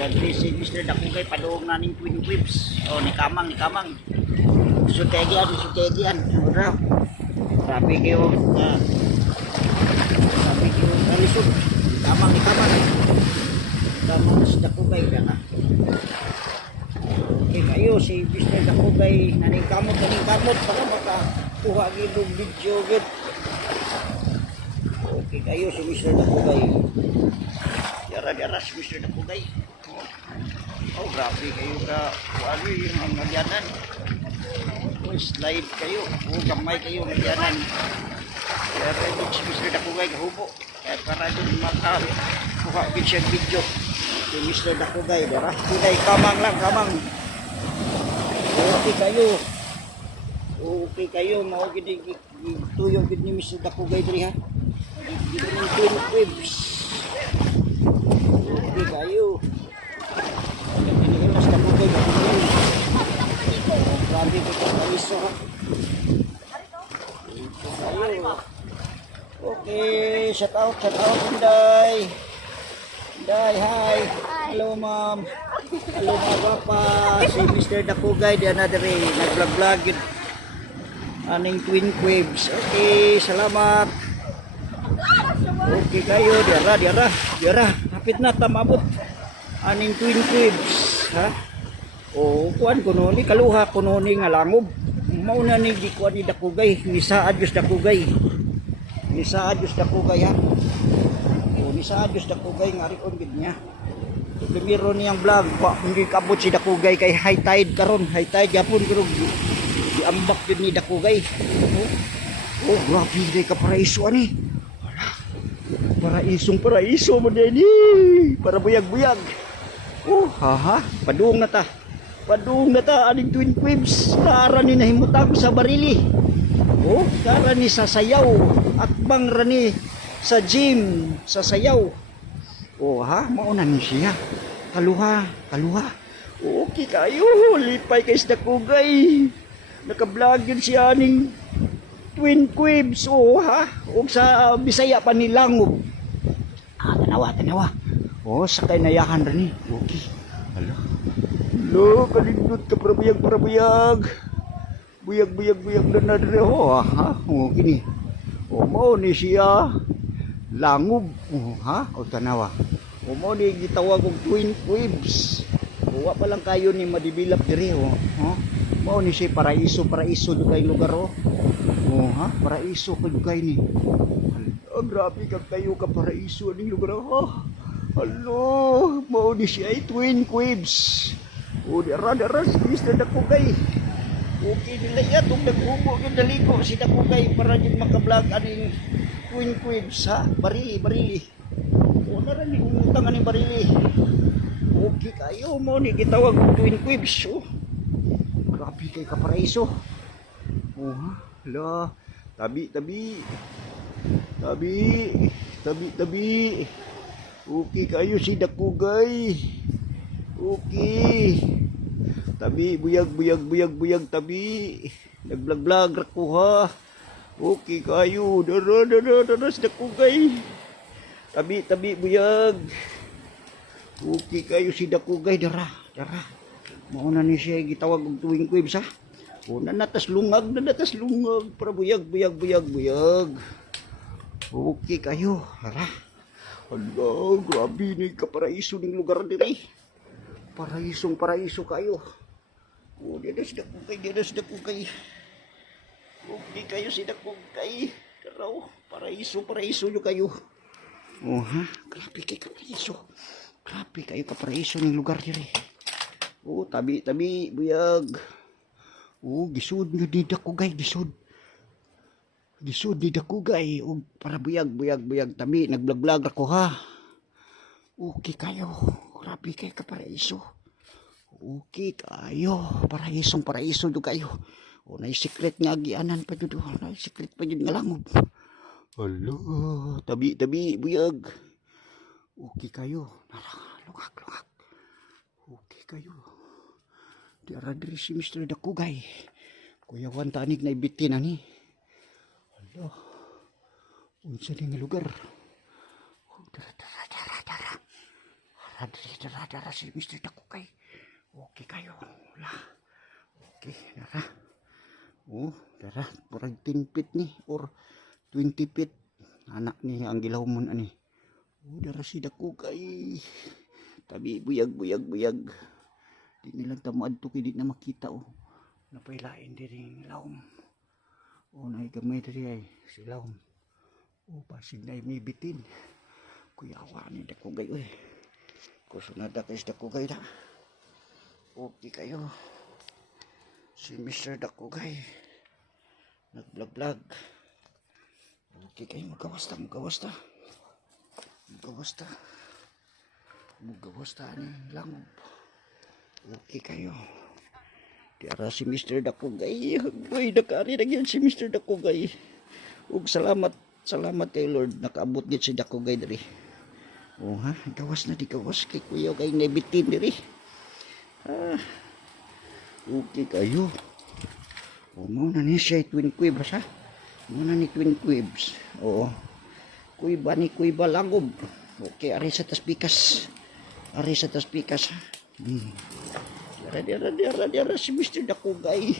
Dali si Mr. Dakugay padoong naning Twin Whips. Oh, ni Kamang. Sutegian. Ora. Grabe kayo. Grabe kayo. Kalisod. Kamang. Kamang si Dakugay na. Okay kayo si Mr. Dakugay naning kamot para makakuha gid og video gid. Okay kayo si Mr. Dakugay. Dara si Mr. Dakugay. Oh, grabe kayo ka. Ano yung nagyanan? Oh, slide kayo. Oh, gamay kayo nagyanan. Kaya rin si Mr. Dakugay kahubo. Kaya para doon makakuha video. Si Mr. Dakugay. Dara. Kulay kamang. Okay kayo. Maugid tuyong gid ni Mr. Dakugay diri ha. Dito ng Twin Whips. Okay kayo. Mas Dakugay grabe ko iso ha. Okay, shout out Inday. Hi. Hello ma'am. Hello mga papa. Si Mr. Dakugay di another nag-vlog aning Twin Whips. Okay, salamat. Okay kayo, diara. Hapit na tamabot aning Twin Whips, ha? O kuan kuno ni kaluha kuno ni nga langob. Mao na ni gikuan ni Dakugay, ni saad Dios Dakugay. Ha. O ni saad Dios Dakugay nga rion gid niya. Primero niyang vlog, hindi kabot si Dakugay kay high tide gyapon pero diambak gid ni Dakugay. Oh, grabe day ka paraiso ani. Paraiso mo din para buyag. Oh, padung na ta aning Twin Whips. Tara ni nahimutang sa barili. Oh, tara ni sa sayaw. Akbang rani sa gym, sa sayaw. Oh, mauna ni siya. Kaluha. Okay kayo, lipay kay Dakugay. Naka-vlog yun siya aning Twin Whips. Oh, og sa Bisaya pa ni langob. Tanawa. Oh, sakay nayahan rin Okay. Hello, kalindot ka para buyag. Buyag na rin. Oh, gini. Oh, mao ni siya langob. O tanawa. O mao ni gitawag og Twin Whips. Wa pa lang kayo ni madibilap diri. Mao ni siya paraiso dugay lugar. Paraiso ko dugay ni. Grabe ka kayo ka paraiso ning lugar. Hello, mao ni siya Twin Whips. O dara si Mr. Dakugay. Okay nila yan, kung naghubo yung daliko si Dakugay para din makablog aning Twin Whips barili. O naran yung umutang aning barili. Okay kayo mo ni gitawag ng Twin Whips. Grabe kay kaparaiso. Hala, tabi. Okay kayo si Dakugay. Okay. Tabi, buyag, tabi. Nag-vlog ako ha. Okay kayo. Dara, si Dakugay. Tabi, buyag. Okay kayo si Dakugay, dara. Mauna ni siya gitawag og Twin Whips ha. Una natas lungag para buyag. Okay kayo, dara. Hala, grabe ni kaparaiso ning lugar diri. Paraiso kayo. Oh, dito si Dakugay. Okay kayo si Dakugay. Daraw, paraiso nyo kayo. Grabe kayo kaparaiso. Grabe kayo kaparaiso ning lugar diri. Oh, tabi, buyag. Oh, gisud nyo ni Dakugay, gisud ni Dakugay. Oh, para buyag, tabi, nag-vlog ako ha. Okay kayo. Grabe kayo kaparaiso. Okay kayo. Paraiso do kayo. O, secret nga agianan pa dito. Secret pa dito nga langob. Hello. Tabi, buyag. Okay kayo. Lungak. Okay kayo. Diara diri si Mr. Dakugay. Kuya Juan tanig na ibitin ani. Hello. Unsa din nga lugar? Dara. Dara si Mr. Dakugay. Okay kayo. Wala. Okay, dara. Oh, dara. Murag 10 feet ni or 20 feet. Anak ni ang gilawmon ani. Oh, dara si Dakugay. Tabi buyag. Di nilang tamaad to kay di na makita oh. Napailain diri lawom. Oh, naigamay diri ay si lawom. Oh, pasig na may bitin. Kuyawa ni Dakugay oy. Kusunada kay Dakugay da. Okay kayo. Si Mr. Dakugay. Nag-vlog. Okay kayo. Magkawasta. Ni langob. Okay kayo. Diara si Mr. Dakugay. Uy, nakari na yun si Mr. Dakugay. Ug salamat kay Lord. Nakaabot yun si Dakugay diri. Oh ha, gawas na di gawas kay kuya kay nebitin diri. Okay kayo. O mo na ni siya twin quibs ha. Mo na ni twin quibs. Oo. Kuiba langob. Okay, ari sa taspikas. Dara si Mr. Dakugay.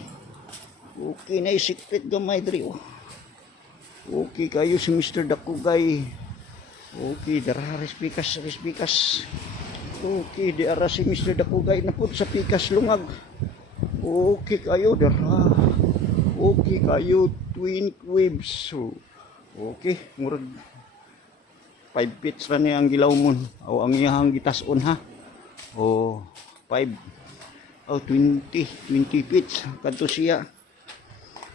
Okay na secret gamay diri oh. Okay kayo si Mr. Dakugay. Okay, dara respikas. Okay, dara si Mr. Dakugay na pud sa pikas lungag. Okay kayo dara. Okay kayo twin quibs. So, okay, murag 5 feet ra ni ang gilawmon. Aw ang iyang gitason ha. Oh, 5 oh 20 feet kadto siya.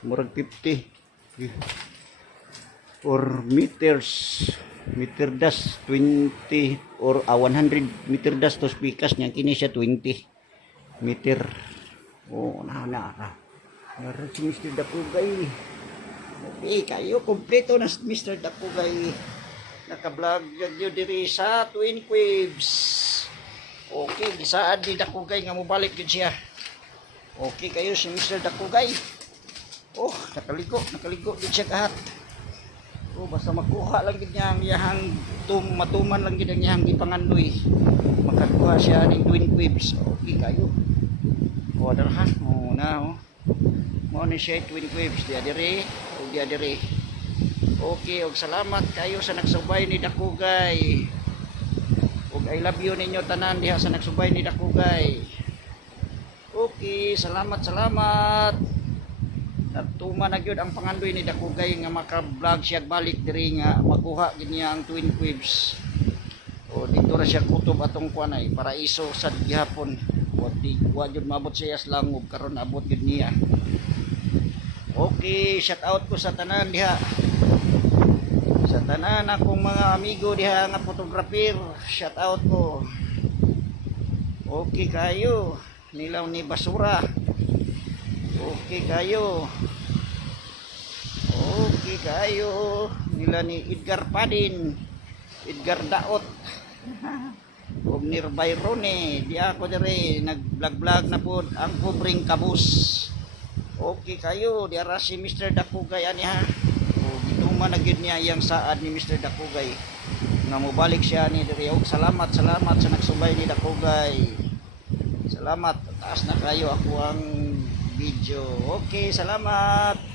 Murag 50 or meters. Meter dash 20 or 100 meter dash to pikas niya kini siya 20 meter. Oh, na. Meron si Mr. Dakugay. Okay, kayo kompleto na Mr. Dakugay. Naka-vlog yun diri sa Twin Quibs. Okay, gisaad di Dakugay nga mobalik yun siya. Okay kayo si Mr. Dakugay. Oh, nakaligo din siya kahat. Oh, basta makuha lang gid niya ang iyang matuman lang gid ang iyang gipangandoy. Makakuha siya ning Twin Quibs. Okay kayo. O dara. Oh na oh. Mo ni siya Twin Quibs dia diri. Okay, og salamat kayo sa nagsubay ni Dakugay. Og I love you ninyo tanan diha sa nagsubay ni Dakugay. Okay, salamat. Natuma na gyud ang pangandoy ni Dakugay nga maka-vlog siya balik diri nga makuha gid niya ang Twin Quibs. O dito ra siya kutob atong kuanay paraiso sa gihapon. Wa gyud maabot siya sa langob karon abot gyud niya. Okay, shout out ko sa tanan diha. Sa tanan akong mga amigo diha nga photographer, shout out ko. Okay kayo, nilaw ni basura. Okay kayo nila ni Edgar Padin, Edgar Daot og Nirbay Rone di ako dire nag-vlog na pod ang kubring kabus. Okay kayo diara si Mr. Dakugay ani ha. O gituman na gyud niya yang saad ni Mr. Dakugay nga mobalik siya ni dire. Og salamat sa nagsubay ni Dakugay. Salamat, taas na kayo ako ang video. Okay, salamat.